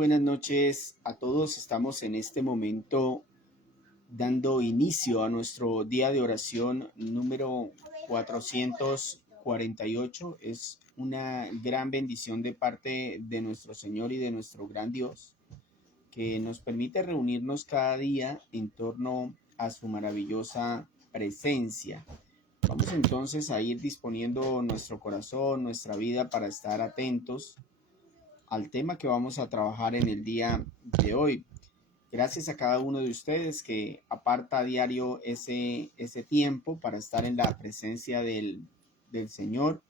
buenas noches a todos. Estamos en este momento dando inicio a nuestro día de oración número 448. Es una gran bendición de parte de nuestro Señor y de nuestro gran Dios, que nos permite reunirnos cada día en torno a su maravillosa presencia. Vamos entonces a ir disponiendo nuestro corazón, nuestra vida para estar atentos al tema que vamos a trabajar en el día de hoy. Gracias a cada uno de ustedes que aparta a diario ese tiempo para estar en la presencia del Señor.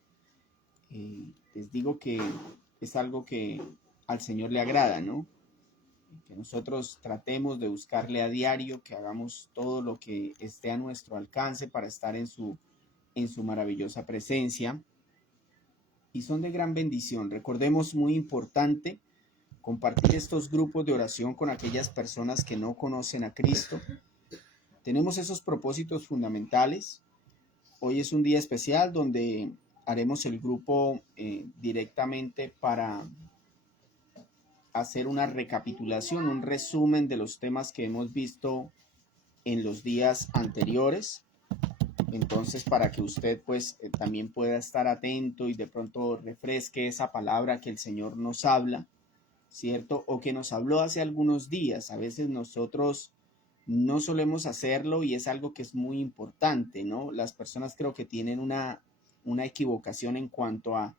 Les digo que es algo que al Señor le agrada, ¿no? Que nosotros tratemos de buscarle a diario, que hagamos todo lo que esté a nuestro alcance para estar en su maravillosa presencia. Y son de gran bendición. Recordemos, muy importante, compartir estos grupos de oración con aquellas personas que no conocen a Cristo. Tenemos esos propósitos fundamentales. Hoy es un día especial donde haremos el grupo directamente para hacer una recapitulación, un resumen de los temas que hemos visto en los días anteriores. Entonces, para que usted pues también pueda estar atento y de pronto refresque esa palabra que el Señor nos habla, ¿cierto? O que nos habló hace algunos días. A veces nosotros no solemos hacerlo y es algo que es muy importante, ¿no? Las personas creo que tienen una equivocación en cuanto a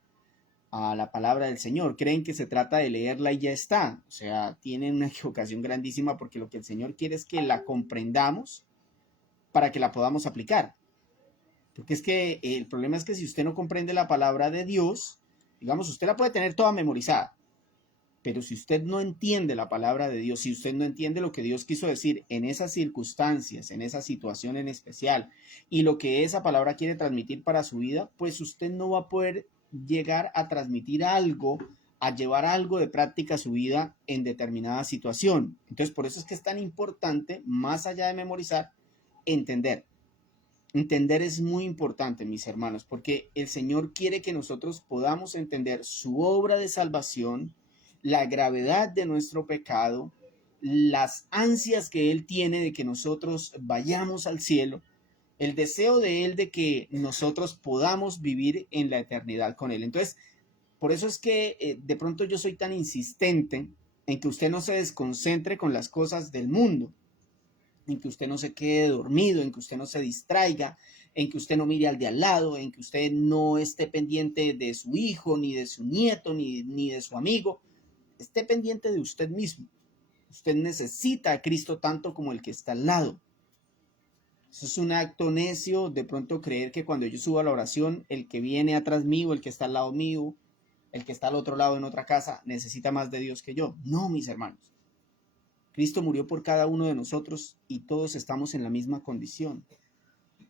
la palabra del Señor. Creen que se trata de leerla y ya está. O sea, tienen una equivocación grandísima, porque lo que el Señor quiere es que la comprendamos para que la podamos aplicar. Porque es que el problema es que si usted no comprende la palabra de Dios, digamos, usted la puede tener toda memorizada, pero si usted no entiende la palabra de Dios, si usted no entiende lo que Dios quiso decir en esas circunstancias, en esa situación en especial, y lo que esa palabra quiere transmitir para su vida, pues usted no va a poder llegar a transmitir algo, a llevar algo de práctica a su vida en determinada situación. Entonces, por eso es que es tan importante, más allá de memorizar, entender. Entender es muy importante, mis hermanos, porque el Señor quiere que nosotros podamos entender su obra de salvación, la gravedad de nuestro pecado, las ansias que Él tiene de que nosotros vayamos al cielo, el deseo de Él de que nosotros podamos vivir en la eternidad con Él. Entonces, por eso es que de pronto yo soy tan insistente en que usted no se desconcentre con las cosas del mundo, en que usted no se quede dormido, en que usted no se distraiga, en que usted no mire al de al lado, en que usted no esté pendiente de su hijo, ni de su nieto, ni de su amigo. Esté pendiente de usted mismo. Usted necesita a Cristo tanto como el que está al lado. Eso es un acto necio de pronto creer que cuando yo subo a la oración, el que viene atrás mío, el que está al lado mío, el que está al otro lado en otra casa, necesita más de Dios que yo. No, mis hermanos. Cristo murió por cada uno de nosotros y todos estamos en la misma condición.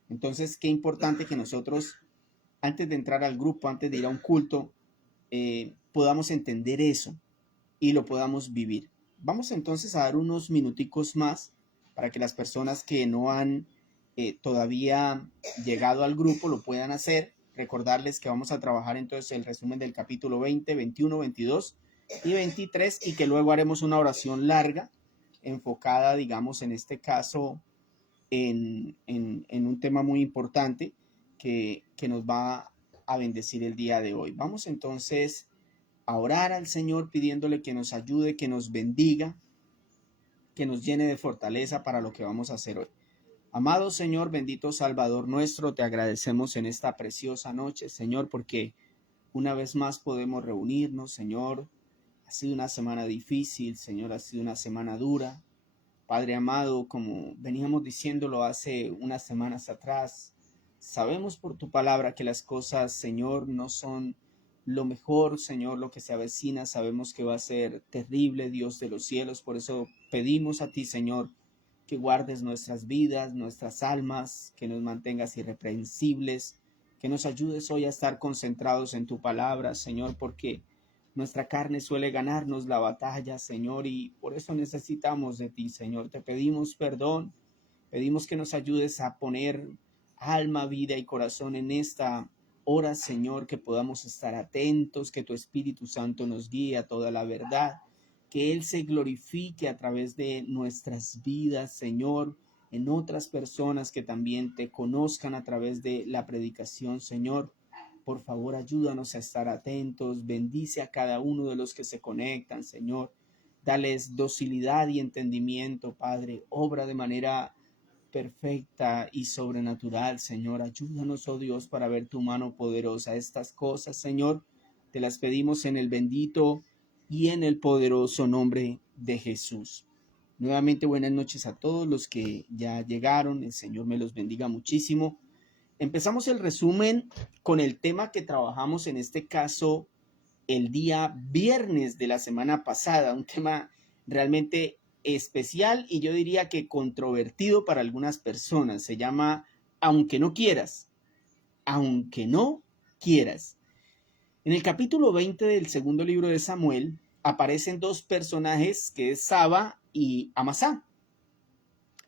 Entonces, qué importante que nosotros, antes de entrar al grupo, antes de ir a un culto, podamos entender eso y lo podamos vivir. Vamos entonces a dar unos minuticos más para que las personas que no han todavía llegado al grupo lo puedan hacer. Recordarles que vamos a trabajar entonces el resumen del capítulo 20, 21, 22 y 23, y que luego haremos una oración larga enfocada, digamos, en este caso, en un tema muy importante que nos va a bendecir el día de hoy. Vamos entonces a orar al Señor pidiéndole que nos ayude, que nos bendiga, que nos llene de fortaleza para lo que vamos a hacer hoy. Amado Señor, bendito Salvador nuestro, te agradecemos en esta preciosa noche, Señor, porque una vez más podemos reunirnos, Señor. Ha sido una semana difícil, Señor, ha sido una semana dura. Padre amado, como veníamos diciéndolo hace unas semanas atrás, sabemos por tu palabra que las cosas, Señor, no son lo mejor, Señor, lo que se avecina. Sabemos que va a ser terrible, Dios de los cielos. Por eso pedimos a ti, Señor, que guardes nuestras vidas, nuestras almas, que nos mantengas irreprensibles, que nos ayudes hoy a estar concentrados en tu palabra, Señor, porque nuestra carne suele ganarnos la batalla, Señor, y por eso necesitamos de ti, Señor. Te pedimos perdón, pedimos que nos ayudes a poner alma, vida y corazón en esta hora, Señor, que podamos estar atentos, que tu Espíritu Santo nos guíe a toda la verdad, que Él se glorifique a través de nuestras vidas, Señor, en otras personas que también te conozcan a través de la predicación, Señor. Por favor, ayúdanos a estar atentos, bendice a cada uno de los que se conectan, Señor. Dales docilidad y entendimiento, Padre. Obra de manera perfecta y sobrenatural, Señor. Ayúdanos, oh Dios, para ver tu mano poderosa. Estas cosas, Señor, te las pedimos en el bendito y en el poderoso nombre de Jesús. Nuevamente, buenas noches a todos los que ya llegaron. El Señor me los bendiga muchísimo. Empezamos el resumen con el tema que trabajamos en este caso el día viernes de la semana pasada, un tema realmente especial y yo diría que controvertido para algunas personas. Se llama Aunque no quieras, aunque no quieras. En el capítulo 20 del segundo libro de Samuel aparecen dos personajes que es Saba y Amasá.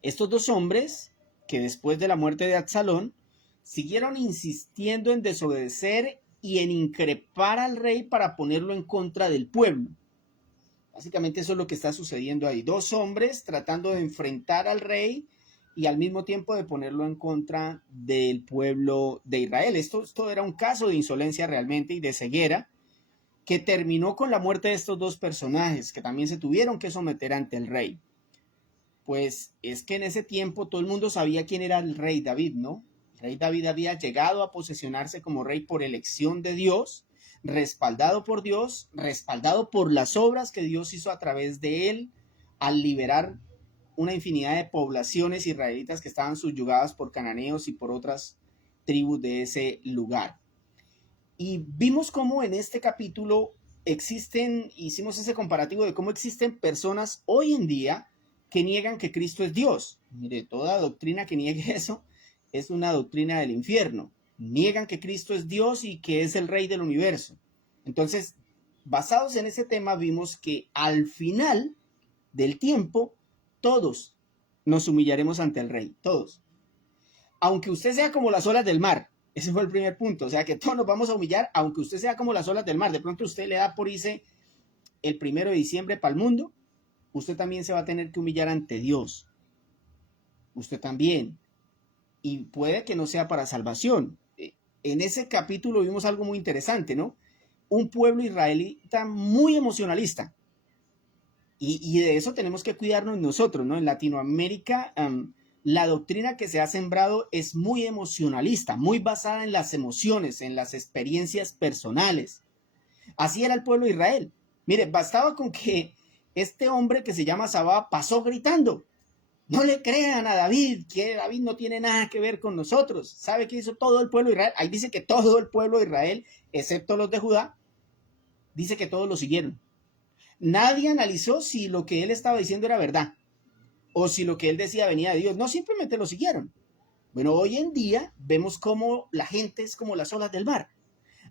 Estos dos hombres que después de la muerte de Absalón siguieron insistiendo en desobedecer y en increpar al rey para ponerlo en contra del pueblo. Básicamente eso es lo que está sucediendo ahí. Dos hombres tratando de enfrentar al rey y al mismo tiempo de ponerlo en contra del pueblo de Israel. Esto era un caso de insolencia realmente y de ceguera que terminó con la muerte de estos dos personajes que también se tuvieron que someter ante el rey. Pues es que en ese tiempo todo el mundo sabía quién era el rey David, ¿no? El rey David había llegado a posesionarse como rey por elección de Dios, respaldado por Dios, respaldado por las obras que Dios hizo a través de él al liberar una infinidad de poblaciones israelitas que estaban subyugadas por cananeos y por otras tribus de ese lugar. Y vimos cómo en este capítulo hicimos ese comparativo de cómo existen personas hoy en día que niegan que Cristo es Dios. Mire, toda doctrina que niegue eso es una doctrina del infierno. Niegan que Cristo es Dios y que es el Rey del universo. Entonces, basados en ese tema, vimos que al final del tiempo, todos nos humillaremos ante el Rey, todos. Aunque usted sea como las olas del mar, ese fue el primer punto, o sea que todos nos vamos a humillar, aunque usted sea como las olas del mar. De pronto usted le da por irse el 1 de diciembre para el mundo, usted también se va a tener que humillar ante Dios. Usted también. Y puede que no sea para salvación. En ese capítulo vimos algo muy interesante, ¿no? Un pueblo israelita muy emocionalista. Y de eso tenemos que cuidarnos nosotros, ¿no? En Latinoamérica, la doctrina que se ha sembrado es muy emocionalista, muy basada en las emociones, en las experiencias personales. Así era el pueblo de Israel. Mire, bastaba con que este hombre que se llama Sabá pasó gritando: no le crean a David, que David no tiene nada que ver con nosotros. ¿Sabe qué hizo todo el pueblo de Israel? Ahí dice que todo el pueblo de Israel, excepto los de Judá, dice que todos lo siguieron. Nadie analizó si lo que él estaba diciendo era verdad o si lo que él decía venía de Dios. No, simplemente lo siguieron. Bueno, hoy en día vemos cómo la gente es como las olas del mar.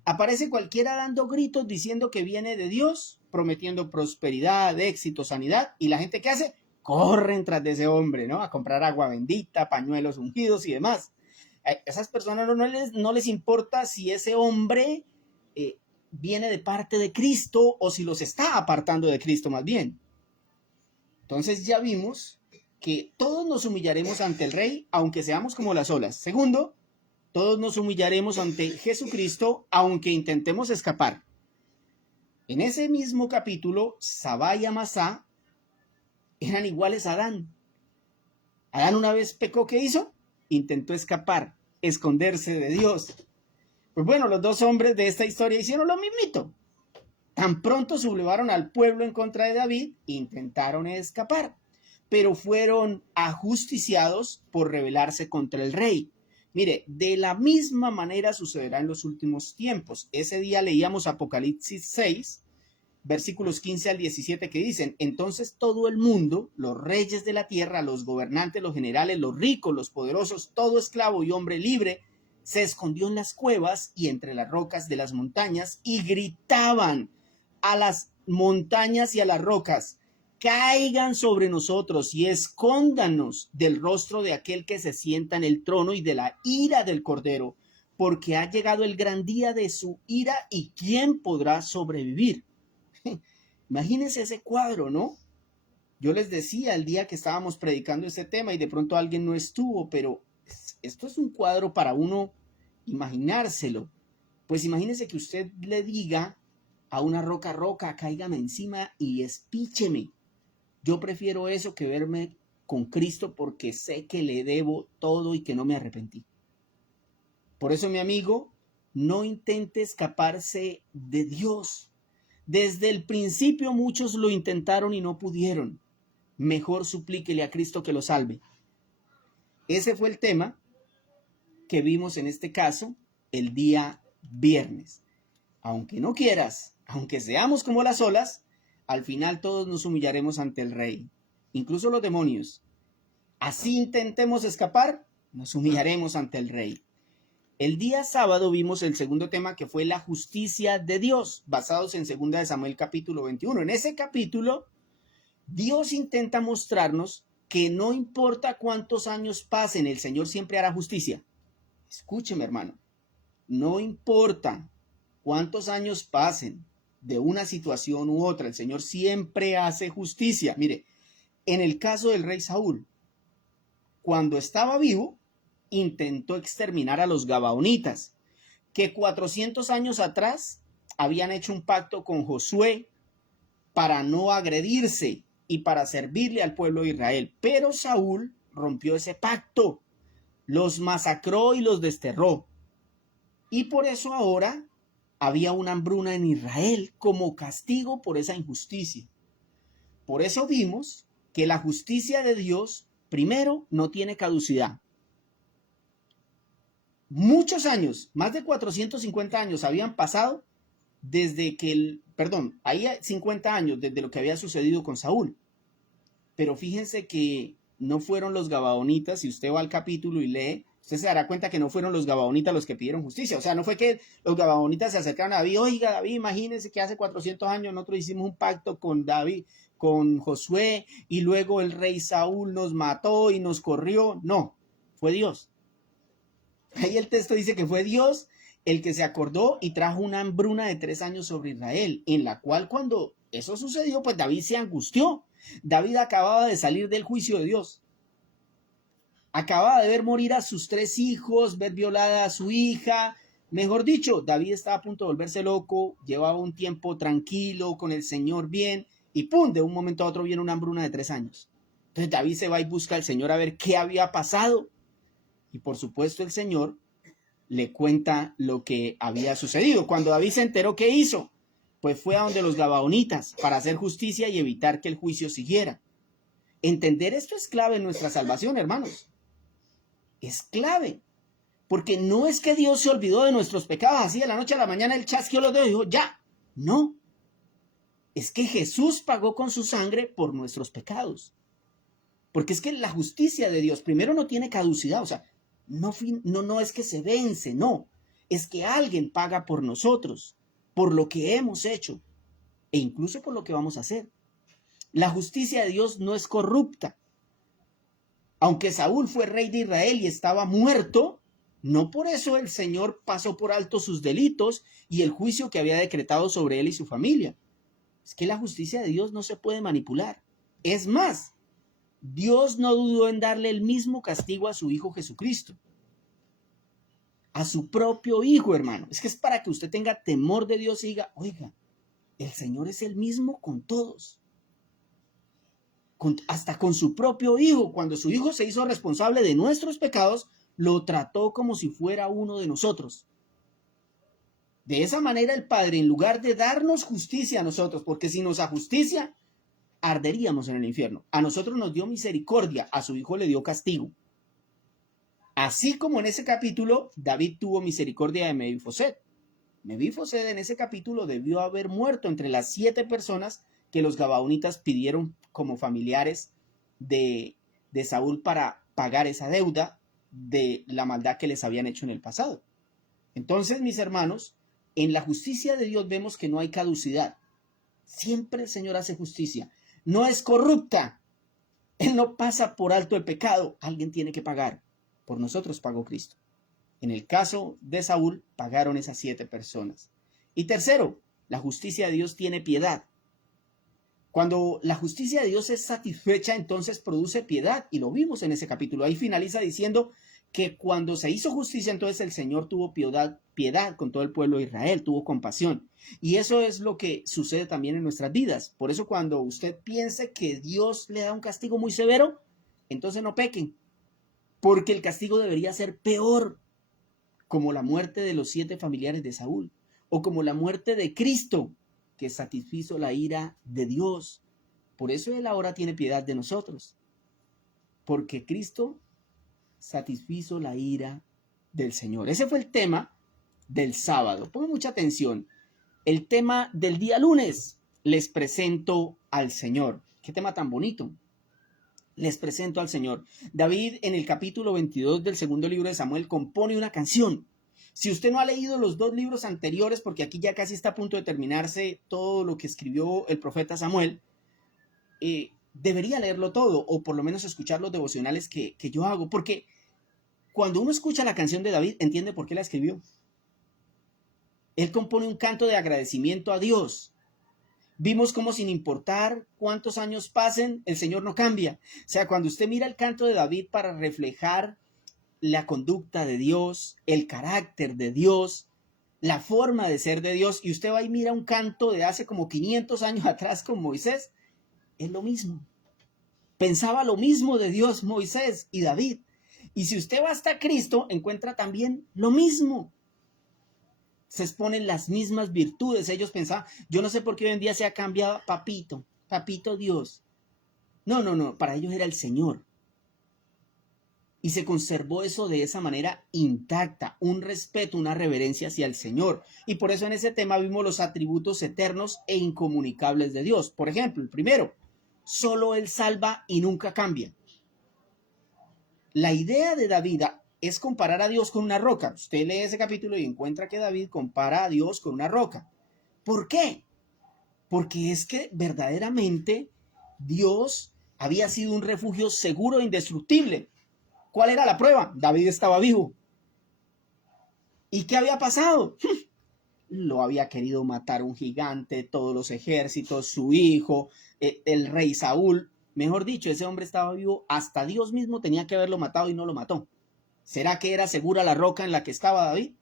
Aparece cualquiera dando gritos diciendo que viene de Dios, prometiendo prosperidad, éxito, sanidad, y la gente ¿qué hace? Corren tras de ese hombre, ¿no? A comprar agua bendita, pañuelos ungidos y demás. A esas personas no les importa si ese hombre viene de parte de Cristo o si los está apartando de Cristo más bien. Entonces ya vimos que todos nos humillaremos ante el Rey, aunque seamos como las olas. Segundo, todos nos humillaremos ante Jesucristo, aunque intentemos escapar. En ese mismo capítulo, Sabá y Amasá eran iguales a Adán. Adán una vez pecó, ¿qué hizo? Intentó escapar, esconderse de Dios. Pues bueno, los dos hombres de esta historia hicieron lo mismito. Tan pronto sublevaron al pueblo en contra de David, intentaron escapar, pero fueron ajusticiados por rebelarse contra el rey. Mire, de la misma manera sucederá en los últimos tiempos. Ese día leíamos Apocalipsis 6, versículos 15 al 17, que dicen: entonces todo el mundo, los reyes de la tierra, los gobernantes, los generales, los ricos, los poderosos, todo esclavo y hombre libre, se escondió en las cuevas y entre las rocas de las montañas y gritaban a las montañas y a las rocas: caigan sobre nosotros y escóndanos del rostro de aquel que se sienta en el trono y de la ira del Cordero, porque ha llegado el gran día de su ira y ¿quién podrá sobrevivir? Imagínense ese cuadro, ¿no? Yo les decía el día que estábamos predicando este tema y de pronto alguien no estuvo, pero esto es un cuadro para uno imaginárselo. Pues imagínese que usted le diga a una roca, cáigame encima y espícheme. Yo prefiero eso que verme con Cristo porque sé que le debo todo y que no me arrepentí. Por eso, mi amigo, no intente escaparse de Dios. Desde el principio muchos lo intentaron y no pudieron. Mejor suplíquele a Cristo que lo salve. Ese fue el tema que vimos en este caso el día viernes. Aunque no quieras, aunque seamos como las olas, al final todos nos humillaremos ante el Rey, incluso los demonios. Así intentemos escapar, nos humillaremos ante el Rey. El día sábado vimos el segundo tema, que fue la justicia de Dios, basados en 2 de Samuel capítulo 21. En ese capítulo, Dios intenta mostrarnos que no importa cuántos años pasen, el Señor siempre hará justicia. Escúcheme, hermano, no importa cuántos años pasen de una situación u otra, el Señor siempre hace justicia. Mire, en el caso del rey Saúl, cuando estaba vivo, intentó exterminar a los gabaonitas, que 400 años atrás habían hecho un pacto con Josué para no agredirse y para servirle al pueblo de Israel. Pero Saúl rompió ese pacto, los masacró y los desterró. Y por eso ahora había una hambruna en Israel como castigo por esa injusticia. Por eso vimos que la justicia de Dios, primero, no tiene caducidad. Muchos años, más de 450 años habían pasado desde que ahí 50 años desde lo que había sucedido con Saúl. Pero fíjense que no fueron los gabaonitas, si usted va al capítulo y lee, usted se dará cuenta que no fueron los gabaonitas los que pidieron justicia. O sea, no fue que los gabaonitas se acercaron a David, oiga David, imagínense que hace 400 años nosotros hicimos un pacto con David, con Josué, y luego el rey Saúl nos mató y nos corrió. No, fue Dios. Ahí el texto dice que fue Dios el que se acordó y trajo una hambruna de 3 años sobre Israel, en la cual cuando eso sucedió, pues David se angustió. David acababa de salir del juicio de Dios. Acababa de ver morir a sus 3 hijos, ver violada a su hija. Mejor dicho, David estaba a punto de volverse loco, llevaba un tiempo tranquilo, con el Señor bien, y ¡pum! De un momento a otro viene una hambruna de 3 años. Entonces David se va y busca al Señor a ver qué había pasado. Y por supuesto el Señor le cuenta lo que había sucedido. Cuando David se enteró, ¿qué hizo? Pues fue a donde los gabaonitas para hacer justicia y evitar que el juicio siguiera. Entender esto es clave en nuestra salvación, hermanos. Es clave. Porque no es que Dios se olvidó de nuestros pecados así de la noche a la mañana, el chasqueó los dedos y dijo, ya. No. Es que Jesús pagó con su sangre por nuestros pecados. Porque es que la justicia de Dios primero no tiene caducidad, o sea, no es que se vence, no, es que alguien paga por nosotros, por lo que hemos hecho e incluso por lo que vamos a hacer. La justicia de Dios no es corrupta. Aunque Saúl fue rey de Israel y estaba muerto, no por eso el Señor pasó por alto sus delitos y el juicio que había decretado sobre él y su familia. Es que la justicia de Dios no se puede manipular. Es más, Dios no dudó en darle el mismo castigo a su Hijo Jesucristo. A su propio Hijo, hermano. Es que es para que usted tenga temor de Dios y diga, oiga, el Señor es el mismo con todos. Hasta con su propio Hijo. Cuando su Hijo se hizo responsable de nuestros pecados, lo trató como si fuera uno de nosotros. De esa manera el Padre, en lugar de darnos justicia a nosotros, porque si nos ajusticia, arderíamos en el infierno. A nosotros nos dio misericordia, a su Hijo le dio castigo. Así como en ese capítulo, David tuvo misericordia de Mefiboset. Mefiboset en ese capítulo debió haber muerto entre las 7 personas que los gabaonitas pidieron como familiares de Saúl para pagar esa deuda de la maldad que les habían hecho en el pasado. Entonces, mis hermanos, en la justicia de Dios vemos que no hay caducidad. Siempre el Señor hace justicia. No es corrupta. Él no pasa por alto el pecado. Alguien tiene que pagar. Por nosotros pagó Cristo. En el caso de Saúl, pagaron esas 7 personas. Y tercero, la justicia de Dios tiene piedad. Cuando la justicia de Dios es satisfecha, entonces produce piedad, y lo vimos en ese capítulo. Ahí finaliza diciendo que cuando se hizo justicia, entonces el Señor tuvo piedad con todo el pueblo de Israel, tuvo compasión. Y eso es lo que sucede también en nuestras vidas. Por eso cuando usted piense que Dios le da un castigo muy severo, entonces no pequen, porque el castigo debería ser peor, como la muerte de los 7 familiares de Saúl, o como la muerte de Cristo, que satisfizo la ira de Dios. Por eso Él ahora tiene piedad de nosotros, porque Cristo satisfizo la ira del Señor. Ese fue el tema del sábado. Pongan mucha atención. El tema del día lunes, les presento al Señor. Qué tema tan bonito. Les presento al Señor. David, en el capítulo 22 del segundo libro de Samuel, compone una canción. Si usted no ha leído los 2 libros anteriores, porque aquí ya casi está a punto de terminarse todo lo que escribió el profeta Samuel, debería leerlo todo, o por lo menos escuchar los devocionales que yo hago, porque cuando uno escucha la canción de David, entiende por qué la escribió. Él compone un canto de agradecimiento a Dios. Vimos cómo, sin importar cuántos años pasen, el Señor no cambia. O sea, cuando usted mira el canto de David para reflejar la conducta de Dios, el carácter de Dios, la forma de ser de Dios, y usted va y mira un canto de hace como 500 años atrás con Moisés, es lo mismo. Pensaba lo mismo de Dios Moisés y David. Y si usted va hasta Cristo, encuentra también lo mismo. Se exponen las mismas virtudes. Ellos pensaban, yo no sé por qué hoy en día se ha cambiado papito Dios. No, para ellos era el Señor. Y se conservó eso de esa manera intacta, un respeto, una reverencia hacia el Señor. Y por eso en ese tema vimos los atributos eternos e incomunicables de Dios. Por ejemplo, el primero, solo Él salva y nunca cambia. La idea de David es comparar a Dios con una roca. Usted lee ese capítulo y encuentra que David compara a Dios con una roca. ¿Por qué? Porque es que verdaderamente Dios había sido un refugio seguro e indestructible. ¿Cuál era la prueba? David estaba vivo. ¿Y qué había pasado? Lo había querido matar un gigante, todos los ejércitos, su hijo, el rey Saúl. Mejor dicho, ese hombre estaba vivo, hasta Dios mismo tenía que haberlo matado y no lo mató. ¿Será que era segura la roca en la que estaba David?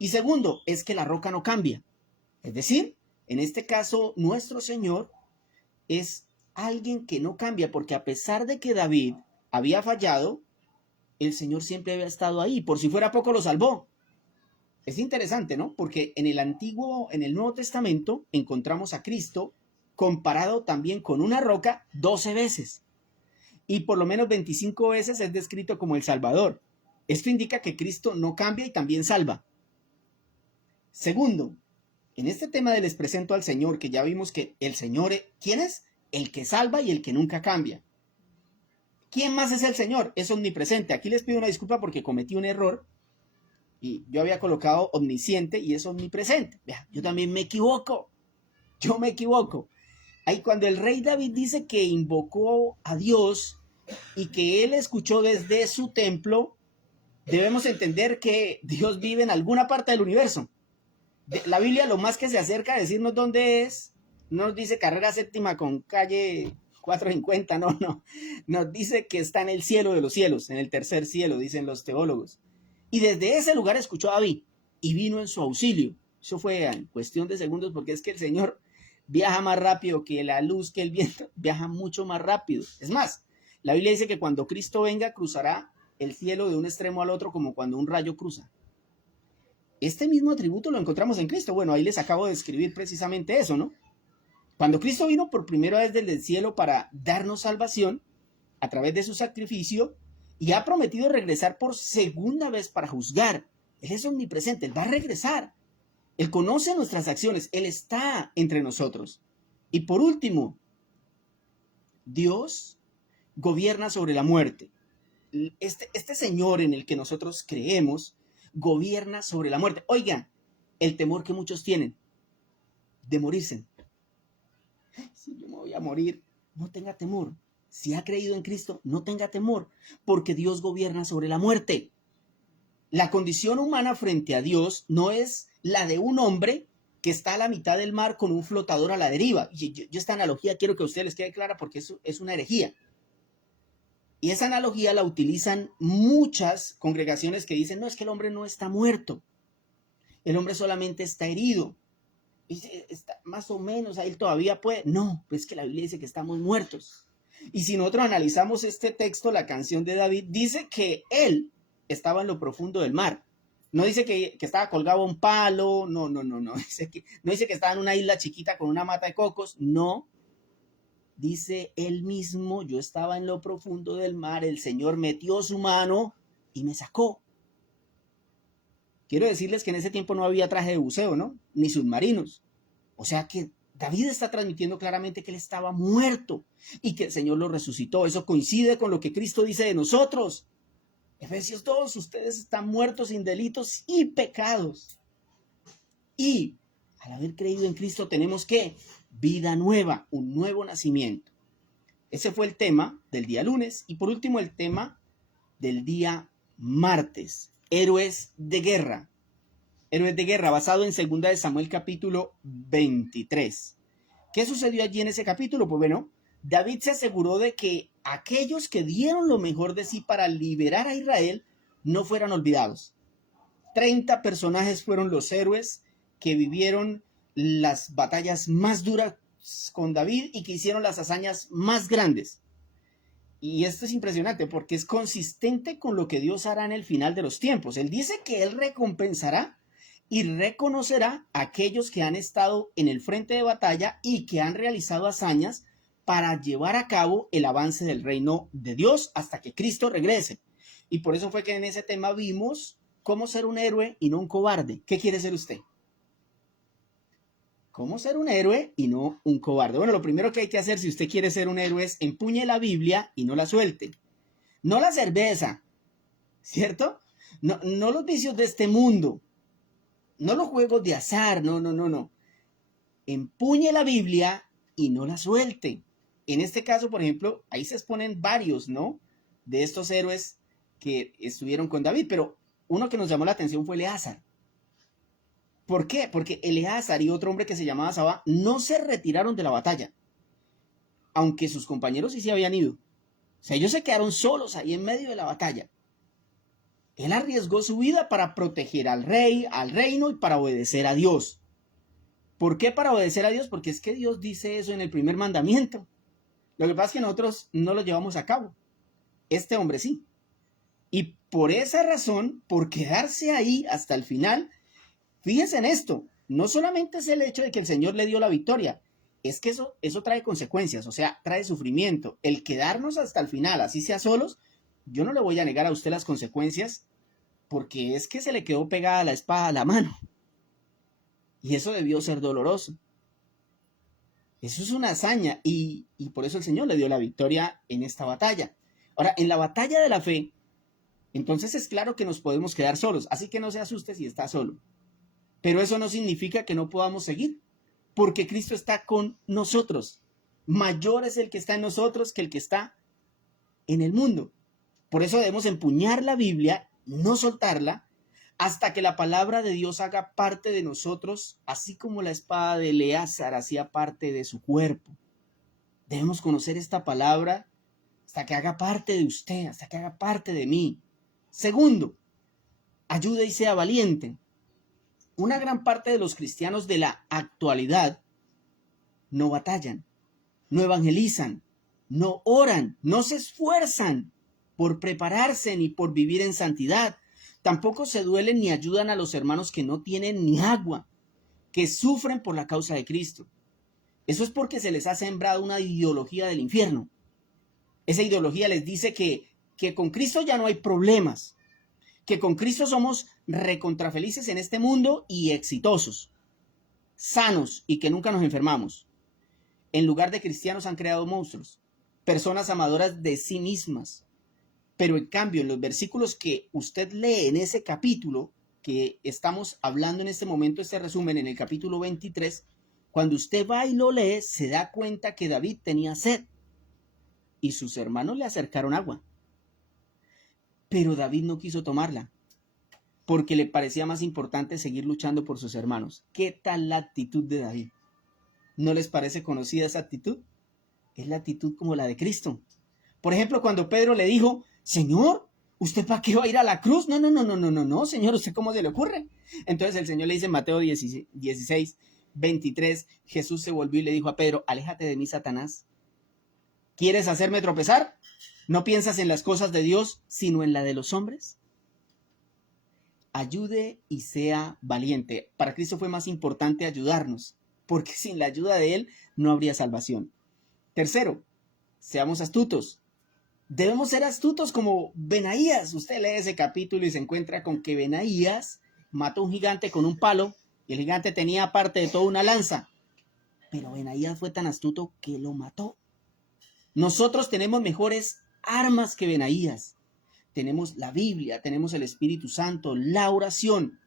Y segundo, es que la roca no cambia. Es decir, en este caso, nuestro Señor es alguien que no cambia, porque a pesar de que David había fallado, el Señor siempre había estado ahí. Por si fuera poco, lo salvó. Es interesante, ¿no? Porque en el Nuevo Testamento encontramos a Cristo comparado también con una roca 12 veces. Y por lo menos 25 veces es descrito como el Salvador. Esto indica que Cristo no cambia y también salva. Segundo, en este tema de les presento al Señor, que ya vimos que el Señor, ¿quién es? El que salva y el que nunca cambia. ¿Quién más es el Señor? Es omnipresente. Aquí les pido una disculpa porque cometí un error y yo había colocado omnisciente y es omnipresente. Vea, yo también me equivoco. Yo me equivoco. Ahí cuando el rey David dice que invocó a Dios y que él escuchó desde su templo, debemos entender que Dios vive en alguna parte del universo. La Biblia lo más que se acerca a decirnos dónde es, no nos dice carrera séptima con calle 450, no. Nos dice que está en el cielo de los cielos, en el tercer cielo, dicen los teólogos. Y desde ese lugar escuchó a David y vino en su auxilio. Eso fue en cuestión de segundos, porque es que el Señor viaja más rápido que la luz, que el viento, viaja mucho más rápido. Es más, la Biblia dice que cuando Cristo venga, cruzará el cielo de un extremo al otro como cuando un rayo cruza. Este mismo atributo lo encontramos en Cristo. Bueno, ahí les acabo de escribir precisamente eso, ¿no? Cuando Cristo vino por primera vez desde el cielo para darnos salvación a través de su sacrificio y ha prometido regresar por segunda vez para juzgar. Él es omnipresente, Él va a regresar. Él conoce nuestras acciones, Él está entre nosotros. Y por último, Dios gobierna sobre la muerte. Este Señor en el que nosotros creemos gobierna sobre la muerte. Oigan, el temor que muchos tienen de morirse. Si yo me voy a morir, no tenga temor. Si ha creído en Cristo, no tenga temor, porque Dios gobierna sobre la muerte. La condición humana frente a Dios no es la de un hombre que está a la mitad del mar con un flotador a la deriva. Y yo esta analogía quiero que a ustedes les quede clara porque eso es una herejía. Y esa analogía la utilizan muchas congregaciones que dicen, no, es que el hombre no está muerto, el hombre solamente está herido. Y está más o menos, ahí todavía puede. No, pues es que la Biblia dice que estamos muertos. Y si nosotros analizamos este texto, la canción de David, dice que él estaba en lo profundo del mar. No dice que estaba colgado a un palo, no. No dice que estaba en una isla chiquita con una mata de cocos, no. Dice él mismo, yo estaba en lo profundo del mar, el Señor metió su mano y me sacó. Quiero decirles que en ese tiempo no había traje de buceo, ¿no? Ni submarinos. O sea que David está transmitiendo claramente que él estaba muerto y que el Señor lo resucitó. Eso coincide con lo que Cristo dice de nosotros. Efesios 2, ustedes están muertos sin delitos y pecados. Y al haber creído en Cristo tenemos que vida nueva, un nuevo nacimiento. Ese fue el tema del día lunes. Y por último el tema del día martes. Héroes de guerra. Héroes de guerra, basado en 2 de Samuel capítulo 23. ¿Qué sucedió allí en ese capítulo? Pues bueno, David se aseguró de que aquellos que dieron lo mejor de sí para liberar a Israel no fueran olvidados. 30 personajes fueron los héroes que vivieron las batallas más duras con David y que hicieron las hazañas más grandes. Y esto es impresionante porque es consistente con lo que Dios hará en el final de los tiempos. Él dice que Él recompensará y reconocerá a aquellos que han estado en el frente de batalla y que han realizado hazañas para llevar a cabo el avance del reino de Dios hasta que Cristo regrese. Y por eso fue que en ese tema vimos cómo ser un héroe y no un cobarde. ¿Qué quiere ser usted? ¿Cómo ser un héroe y no un cobarde? Bueno, lo primero que hay que hacer si usted quiere ser un héroe es empuñe la Biblia y no la suelte. No la cerveza, ¿cierto? No los vicios de este mundo. No los juegos de azar, no. Empuñe la Biblia y no la suelte. En este caso, por ejemplo, ahí se exponen varios, ¿no? De estos héroes que estuvieron con David, pero uno que nos llamó la atención fue Eleazar. ¿Por qué? Porque Eleazar y otro hombre que se llamaba Sabá no se retiraron de la batalla, aunque sus compañeros sí se habían ido. O sea, ellos se quedaron solos ahí en medio de la batalla. Él arriesgó su vida para proteger al rey, al reino y para obedecer a Dios. ¿Por qué para obedecer a Dios? Porque es que Dios dice eso en el primer mandamiento. Lo que pasa es que nosotros no lo llevamos a cabo. Este hombre sí. Y por esa razón, por quedarse ahí hasta el final, fíjense en esto, no solamente es el hecho de que el Señor le dio la victoria, es que eso trae consecuencias, o sea, trae sufrimiento. El quedarnos hasta el final, así sea solos, yo no le voy a negar a usted las consecuencias, porque es que se le quedó pegada la espada a la mano. Y eso debió ser doloroso. Eso es una hazaña y por eso el Señor le dio la victoria en esta batalla. Ahora, en la batalla de la fe, entonces es claro que nos podemos quedar solos, así que no se asuste si está solo. Pero eso no significa que no podamos seguir, porque Cristo está con nosotros. Mayor es el que está en nosotros que el que está en el mundo. Por eso debemos empuñar la Biblia, no soltarla, hasta que la palabra de Dios haga parte de nosotros, así como la espada de Eleazar hacía parte de su cuerpo. Debemos conocer esta palabra hasta que haga parte de usted, hasta que haga parte de mí. Segundo, ayude y sea valiente. Una gran parte de los cristianos de la actualidad no batallan, no evangelizan, no oran, no se esfuerzan por prepararse ni por vivir en santidad. Tampoco se duelen ni ayudan a los hermanos que no tienen ni agua, que sufren por la causa de Cristo. Eso es porque se les ha sembrado una ideología del infierno. Esa ideología les dice que con Cristo ya no hay problemas, que con Cristo somos recontrafelices en este mundo y exitosos, sanos y que nunca nos enfermamos. En lugar de cristianos han creado monstruos, personas amadoras de sí mismas. Pero en cambio, en los versículos que usted lee en ese capítulo, que estamos hablando en este momento, este resumen en el capítulo 23, cuando usted va y lo lee, se da cuenta que David tenía sed y sus hermanos le acercaron agua. Pero David no quiso tomarla. porque le parecía más importante seguir luchando por sus hermanos. ¿Qué tal la actitud de David? ¿No les parece conocida esa actitud? Es la actitud como la de Cristo. Por ejemplo, cuando Pedro le dijo, Señor, ¿usted para qué va a ir a la cruz? No, Señor, ¿usted cómo se le ocurre? Entonces el Señor le dice en Mateo 16, 23, Jesús se volvió y le dijo a Pedro, aléjate de mí, Satanás. ¿Quieres hacerme tropezar? ¿No piensas en las cosas de Dios, sino en la de los hombres? Ayude y sea valiente. Para Cristo fue más importante ayudarnos, porque sin la ayuda de Él no habría salvación. Tercero, seamos astutos. Debemos ser astutos como Benaías. Usted lee ese capítulo y se encuentra con que Benaías mató a un gigante con un palo y el gigante tenía aparte de todo una lanza. Pero Benaías fue tan astuto que lo mató. Nosotros tenemos mejores armas que Benaías. Tenemos la Biblia, tenemos el Espíritu Santo, la oración,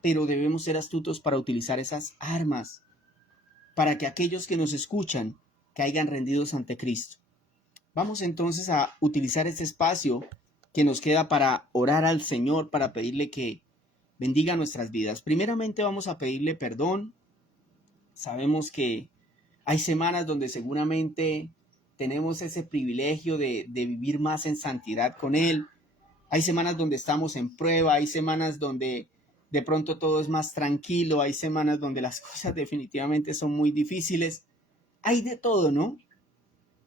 pero debemos ser astutos para utilizar esas armas, para que aquellos que nos escuchan caigan rendidos ante Cristo. Vamos entonces a utilizar este espacio que nos queda para orar al Señor, para pedirle que bendiga nuestras vidas. Primeramente vamos a pedirle perdón. Sabemos que hay semanas donde seguramente tenemos ese privilegio de vivir más en santidad con Él. Hay semanas donde estamos en prueba, hay semanas donde de pronto todo es más tranquilo, hay semanas donde las cosas definitivamente son muy difíciles. Hay de todo, ¿no?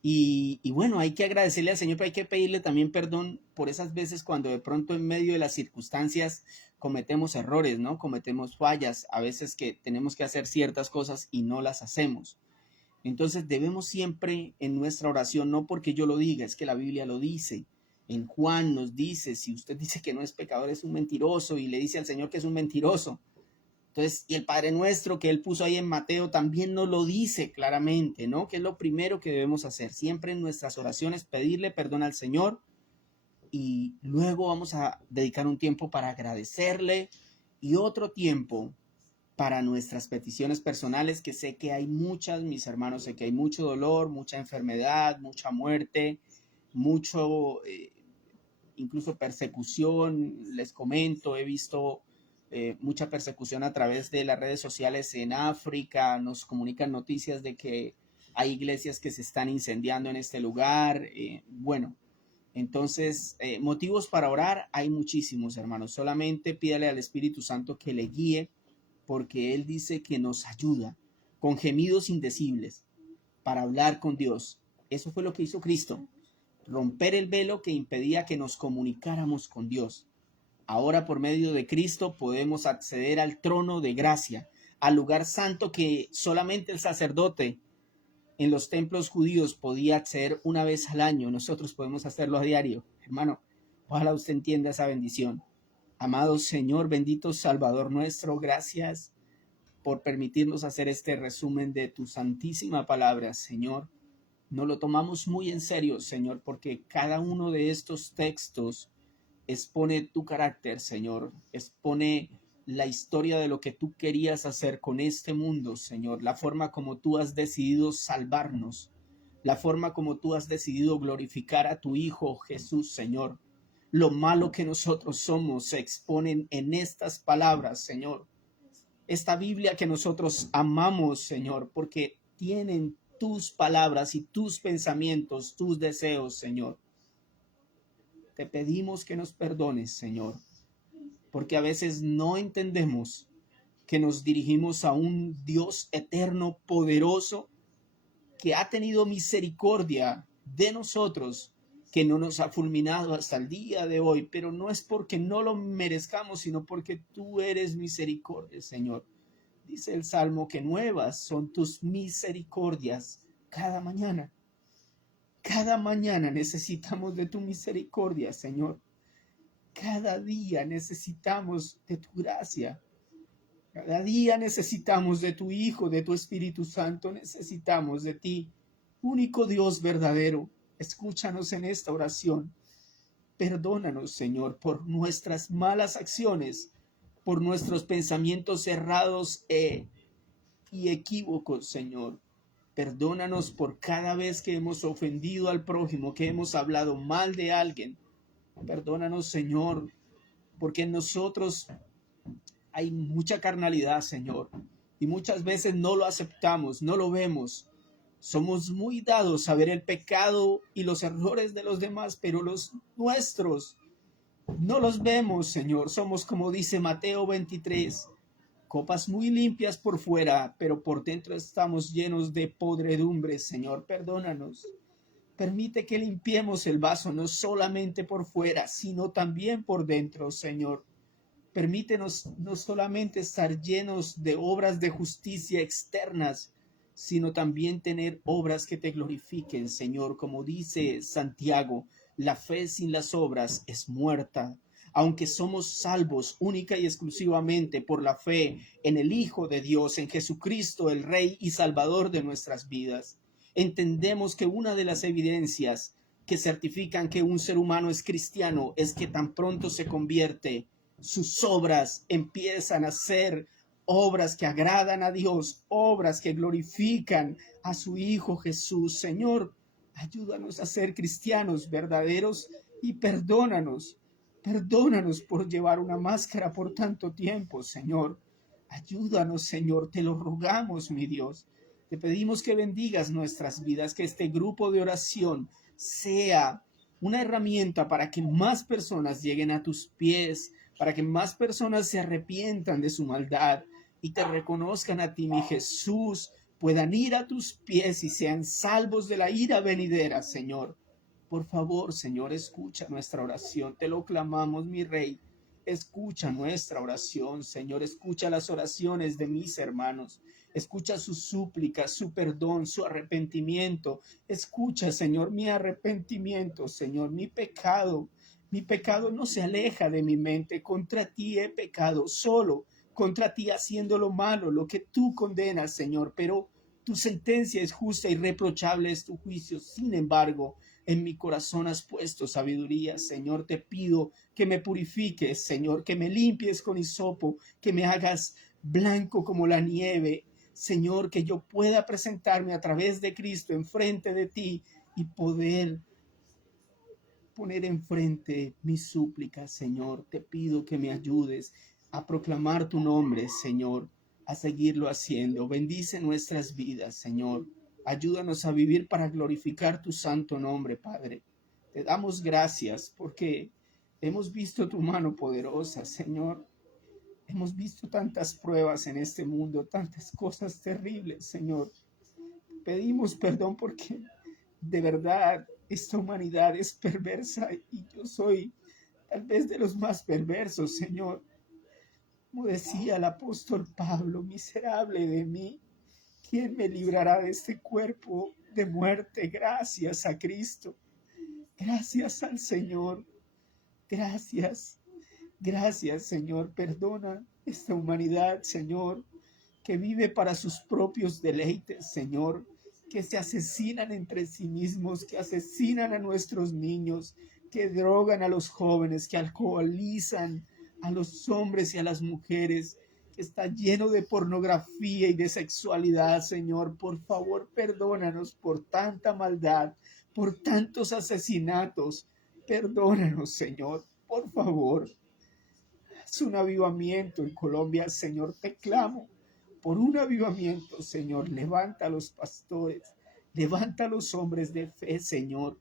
Y bueno, hay que agradecerle al Señor, pero hay que pedirle también perdón por esas veces cuando de pronto en medio de las circunstancias cometemos errores, ¿no? Cometemos fallas, a veces que tenemos que hacer ciertas cosas y no las hacemos. Entonces debemos siempre en nuestra oración, no porque yo lo diga, es que la Biblia lo dice. En Juan nos dice, si usted dice que no es pecador, es un mentiroso, y le dice al Señor que es un mentiroso. Entonces, y el Padre Nuestro que Él puso ahí en Mateo también nos lo dice claramente, ¿no? Que es lo primero que debemos hacer, siempre en nuestras oraciones, pedirle perdón al Señor, y luego vamos a dedicar un tiempo para agradecerle y otro tiempo para nuestras peticiones personales, que sé que hay muchas, mis hermanos, sé que hay mucho dolor, mucha enfermedad, mucha muerte, mucho, incluso persecución. Les comento, he visto mucha persecución a través de las redes sociales en África. Nos comunican noticias de que hay iglesias que se están incendiando en este lugar. Bueno, entonces motivos para orar hay muchísimos, hermanos. Solamente pídale al Espíritu Santo que le guíe, porque Él dice que nos ayuda con gemidos indecibles para hablar con Dios. Eso fue lo que hizo Cristo, romper el velo que impedía que nos comunicáramos con Dios. Ahora por medio de Cristo podemos acceder al trono de gracia, al lugar santo que solamente el sacerdote en los templos judíos podía acceder una vez al año. Nosotros podemos hacerlo a diario. Hermano, ojalá usted entienda esa bendición. Amado Señor, bendito Salvador nuestro, gracias por permitirnos hacer este resumen de tu santísima palabra, Señor. Nos lo tomamos muy en serio, Señor, porque cada uno de estos textos expone tu carácter, Señor, expone la historia de lo que tú querías hacer con este mundo, Señor, la forma como tú has decidido salvarnos, la forma como tú has decidido glorificar a tu Hijo Jesús, Señor. Lo malo que nosotros somos se exponen en estas palabras, Señor. Esta Biblia que nosotros amamos, Señor, porque tienen tus palabras y tus pensamientos, tus deseos, Señor. Te pedimos que nos perdones, Señor, porque a veces no entendemos que nos dirigimos a un Dios eterno, poderoso, que ha tenido misericordia de nosotros, que no nos ha fulminado hasta el día de hoy, pero no es porque no lo merezcamos, sino porque tú eres misericordia, Señor. Dice el Salmo que nuevas son tus misericordias cada mañana. Cada mañana necesitamos de tu misericordia, Señor. Cada día necesitamos de tu gracia. Cada día necesitamos de tu Hijo, de tu Espíritu Santo. Necesitamos de ti, único Dios verdadero. Escúchanos en esta oración. Perdónanos, Señor, por nuestras malas acciones, por nuestros pensamientos errados y equívocos, Señor. Perdónanos por cada vez que hemos ofendido al prójimo, que hemos hablado mal de alguien. Perdónanos, Señor, porque en nosotros hay mucha carnalidad, Señor, y muchas veces no lo aceptamos, no lo vemos. Somos muy dados a ver el pecado y los errores de los demás, pero los nuestros no los vemos, Señor. Somos, como dice Mateo 23, copas muy limpias por fuera, pero por dentro estamos llenos de podredumbre. Señor, perdónanos. Permite que limpiemos el vaso, no solamente por fuera, sino también por dentro, Señor. Permítenos no solamente estar llenos de obras de justicia externas, sino también tener obras que te glorifiquen, Señor. Como dice Santiago, la fe sin las obras es muerta. Aunque somos salvos única y exclusivamente por la fe en el Hijo de Dios, en Jesucristo, el Rey y Salvador de nuestras vidas, entendemos que una de las evidencias que certifican que un ser humano es cristiano es que tan pronto se convierte, sus obras empiezan a ser obras que agradan a Dios, obras que glorifican a su Hijo Jesús. Señor, ayúdanos a ser cristianos verdaderos y perdónanos por llevar una máscara por tanto tiempo, Señor. Ayúdanos, Señor, te lo rogamos, mi Dios. Te pedimos que bendigas nuestras vidas, que este grupo de oración sea una herramienta para que más personas lleguen a tus pies, para que más personas se arrepientan de su maldad y te reconozcan a ti, mi Jesús, puedan ir a tus pies y sean salvos de la ira venidera, Señor. Por favor, Señor, escucha nuestra oración. Te lo clamamos, mi Rey. Escucha nuestra oración, Señor. Escucha las oraciones de mis hermanos. Escucha sus súplicas, su perdón, su arrepentimiento. Escucha, Señor, mi arrepentimiento, Señor, mi pecado. Mi pecado no se aleja de mi mente. Contra ti he pecado solo, contra ti haciendo lo malo, lo que tú condenas, Señor. Pero tu sentencia es justa y reprochable es tu juicio. Sin embargo, en mi corazón has puesto sabiduría, Señor. Te pido que me purifiques, Señor, que me limpies con hisopo, que me hagas blanco como la nieve, Señor, que yo pueda presentarme a través de Cristo enfrente de ti y poder poner enfrente mis súplicas, Señor. Te pido que me ayudes a proclamar tu nombre, Señor, a seguirlo haciendo. Bendice nuestras vidas, Señor. Ayúdanos a vivir para glorificar tu santo nombre, Padre. Te damos gracias porque hemos visto tu mano poderosa, Señor. Hemos visto tantas pruebas en este mundo, tantas cosas terribles, Señor. Pedimos perdón porque de verdad esta humanidad es perversa y yo soy tal vez de los más perversos, Señor. Como decía el apóstol Pablo, miserable de mí, ¿quién me librará de este cuerpo de muerte? Gracias a Cristo, gracias al Señor, gracias, gracias, Señor. Perdona esta humanidad, Señor, que vive para sus propios deleites, Señor, que se asesinan entre sí mismos, que asesinan a nuestros niños, que drogan a los jóvenes, que alcoholizan a los hombres y a las mujeres, que está lleno de pornografía y de sexualidad, Señor. Por favor, perdónanos por tanta maldad, por tantos asesinatos. Perdónanos, Señor, por favor. Haz un avivamiento en Colombia, Señor, te clamo por un avivamiento, Señor. Levanta a los pastores, levanta a los hombres de fe, Señor.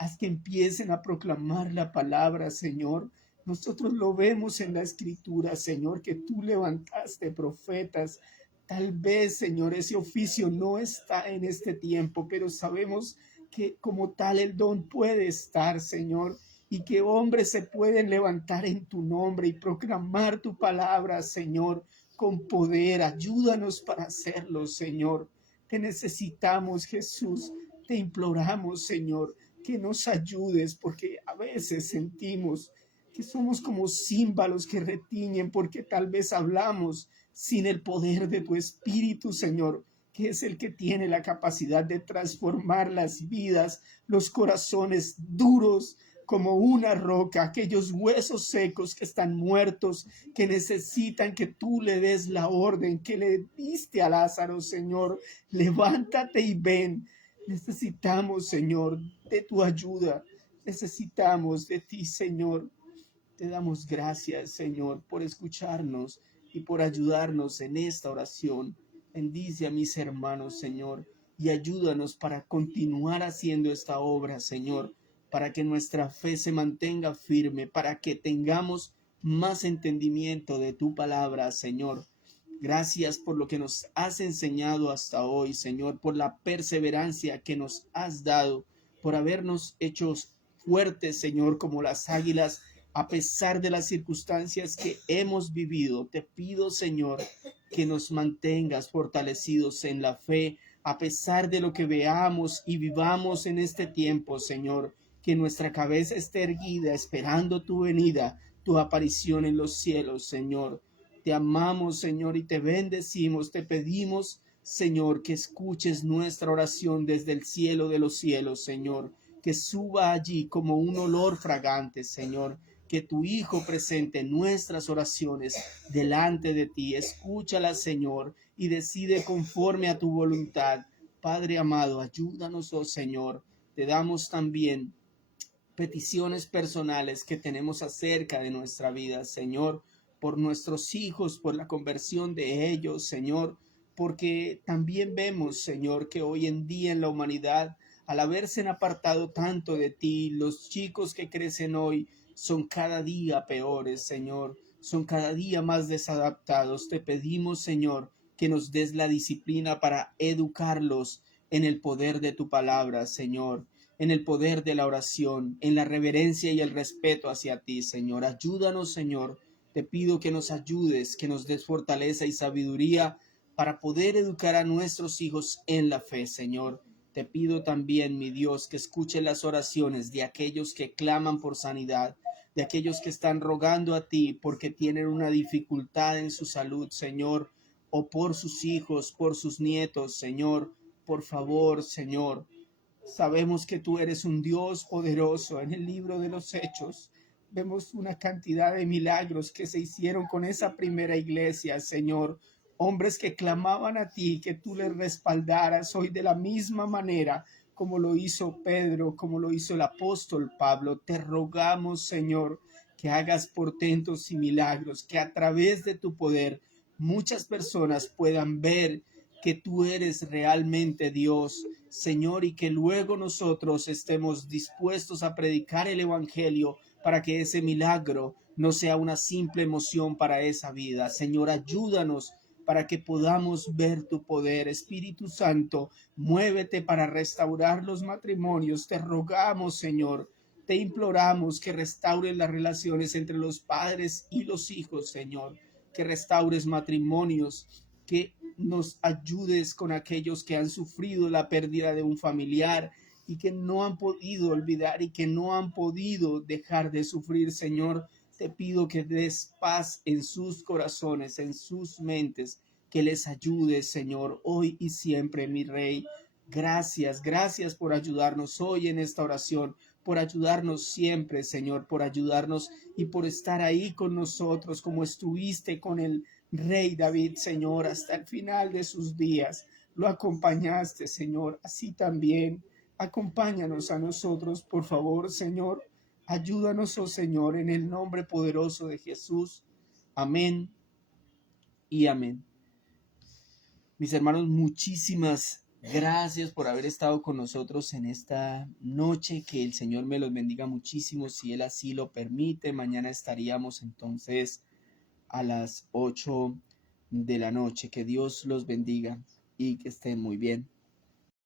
Haz que empiecen a proclamar la palabra, Señor. Nosotros lo vemos en la Escritura, Señor, que tú levantaste profetas. Tal vez, Señor, ese oficio no está en este tiempo, pero sabemos que como tal el don puede estar, Señor, y que hombres se pueden levantar en tu nombre y proclamar tu palabra, Señor, con poder. Ayúdanos para hacerlo, Señor. Te necesitamos, Jesús. Te imploramos, Señor, que nos ayudes, porque a veces sentimos que somos como címbalos que retiñen, porque tal vez hablamos sin el poder de tu Espíritu, Señor, que es el que tiene la capacidad de transformar las vidas, los corazones duros como una roca, aquellos huesos secos que están muertos, que necesitan que tú le des la orden que le diste a Lázaro, Señor. Levántate y ven. Necesitamos, Señor, de tu ayuda. Necesitamos de ti, Señor. Te damos gracias, Señor, por escucharnos y por ayudarnos en esta oración. Bendice a mis hermanos, Señor, y ayúdanos para continuar haciendo esta obra, Señor, para que nuestra fe se mantenga firme, para que tengamos más entendimiento de tu palabra, Señor. Gracias por lo que nos has enseñado hasta hoy, Señor, por la perseverancia que nos has dado, por habernos hecho fuertes, Señor, como las águilas, a pesar de las circunstancias que hemos vivido. Te pido, Señor, que nos mantengas fortalecidos en la fe, a pesar de lo que veamos y vivamos en este tiempo, Señor, que nuestra cabeza esté erguida, esperando tu venida, tu aparición en los cielos, Señor. Te amamos, Señor, y te bendecimos. Te pedimos, Señor, que escuches nuestra oración desde el cielo de los cielos, Señor, que suba allí como un olor fragante, Señor, que tu Hijo presente nuestras oraciones delante de ti. Escúchalas, Señor, y decide conforme a tu voluntad. Padre amado, ayúdanos, oh Señor. Te damos también peticiones personales que tenemos acerca de nuestra vida, Señor, por nuestros hijos, por la conversión de ellos, Señor, porque también vemos, Señor, que hoy en día en la humanidad, al haberse apartado tanto de ti, los chicos que crecen hoy son cada día peores, Señor, son cada día más desadaptados. Te pedimos, Señor, que nos des la disciplina para educarlos en el poder de tu palabra, Señor, en el poder de la oración, en la reverencia y el respeto hacia ti, Señor. Ayúdanos, Señor. Te pido que nos ayudes, que nos des fortaleza y sabiduría para poder educar a nuestros hijos en la fe, Señor. Te pido también, mi Dios, que escuche las oraciones de aquellos que claman por sanidad, de aquellos que están rogando a ti porque tienen una dificultad en su salud, Señor, o por sus hijos, por sus nietos, Señor. Por favor, Señor, sabemos que tú eres un Dios poderoso. En el libro de los Hechos vemos una cantidad de milagros que se hicieron con esa primera iglesia, Señor. Hombres que clamaban a ti, que tú les respaldaras hoy de la misma manera como lo hizo Pedro, como lo hizo el apóstol Pablo. Te rogamos, Señor, que hagas portentos y milagros, que a través de tu poder muchas personas puedan ver que tú eres realmente Dios, Señor, y que luego nosotros estemos dispuestos a predicar el Evangelio para que ese milagro no sea una simple emoción para esa vida. Señor, ayúdanos para que podamos ver tu poder. Espíritu Santo, muévete para restaurar los matrimonios. Te rogamos, Señor, te imploramos que restaures las relaciones entre los padres y los hijos, Señor, que restaures matrimonios, que nos ayudes con aquellos que han sufrido la pérdida de un familiar y que no han podido olvidar y que no han podido dejar de sufrir, Señor. Te pido que des paz en sus corazones, en sus mentes, que les ayudes, Señor, hoy y siempre, mi Rey. Gracias, gracias por ayudarnos hoy en esta oración, por ayudarnos siempre, Señor, por ayudarnos y por estar ahí con nosotros como estuviste con el Rey David, Señor, hasta el final de sus días. Lo acompañaste, Señor. Así también, acompáñanos a nosotros, por favor, Señor. Ayúdanos, oh Señor, en el nombre poderoso de Jesús. Amén y amén. Mis hermanos, muchísimas gracias por haber estado con nosotros en esta noche. Que el Señor me los bendiga muchísimo, si Él así lo permite. Mañana estaríamos entonces a las 8 de la noche. Que Dios los bendiga y que estén muy bien.